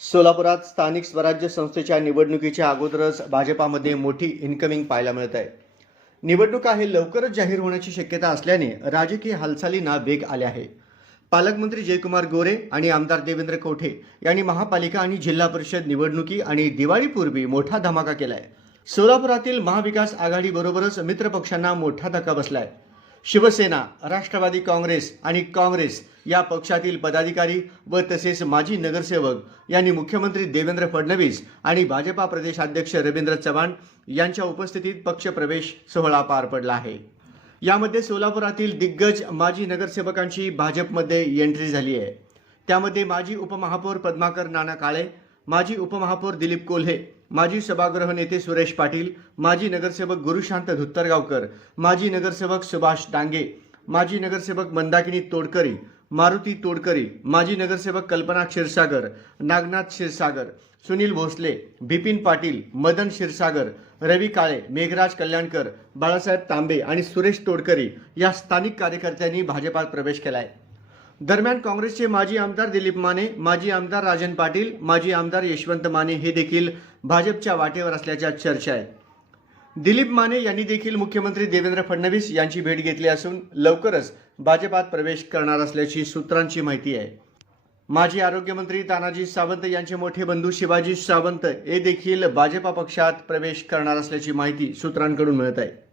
सोलापुरात स्थानिक स्वराज्य संस्थेच्या निवडणुकीच्या अगोदरच भाजपामध्ये मोठी इन्कमिंग पाहायला मिळत आहे. निवडणुका हे लवकरच जाहीर होण्याची शक्यता असल्याने राजकीय हालचालींना वेग आले आहे. पालकमंत्री जयकुमार गोरे आणि आमदार देवेंद्र कोठे यांनी महापालिका आणि जिल्हा परिषद निवडणुकी आणि दिवाळीपूर्वी मोठा धमाका केलाय. सोलापुरातील महाविकास आघाडीबरोबरच मित्रपक्षांना मोठा धक्का बसलाय. शिवसेना राष्ट्रवादी काँग्रेस आणि काँग्रेस या पक्षातील पदाधिकारी व तसेच माजी नगरसेवक यांनी मुख्यमंत्री देवेंद्र फडणवीस आणि भाजपा प्रदेशाध्यक्ष रवींद्र चव्हाण यांच्या उपस्थितीत पक्षप्रवेश सोहळा पार पडला आहे. यामध्ये सोलापुरातील दिग्गज माजी नगरसेवकांची भाजपमध्ये एंट्री झाली आहे. त्यामध्ये माजी उपमहापौर पद्माकर नाना काळे माजी उपमहापौर दिलीप कोल्हे माजी सभागृह नेते सुरेश पाटील माजी नगरसेवक गुरुशांत धुत्तरगावकर माजी नगरसेवक सुभाष डांगे माजी नगरसेवक मंदाकिनी तोडकरी मारुती तोडकरी माजी नगरसेवक कल्पना क्षीरसागर नागनाथ क्षीरसागर सुनील भोसले बिपिन पाटील मदन क्षीरसागर रवी काळे मेघराज कल्याणकर बाळासाहेब तांबे आणि सुरेश तोडकरी या स्थानिक कार्यकर्त्यांनी भाजपात प्रवेश केला आहे दरम्यान काँग्रेसचे माजी आमदार दिलीप माने माजी आमदार राजन पाटील माजी आमदार यशवंत माने हे देखील भाजपच्या वाटेवर असल्याच्या चर्चा आहे दिलीप माने यांनी देखील मुख्यमंत्री देवेंद्र फडणवीस यांची भेट घेतली असून लवकरच भाजपात प्रवेश करणार असल्याची सूत्रांची माहिती आहे. माजी आरोग्यमंत्री तानाजी सावंत यांचे मोठे बंधू शिवाजी सावंत हे देखील भाजपा पक्षात प्रवेश करणार असल्याची माहिती सूत्रांकडून मिळत आहे.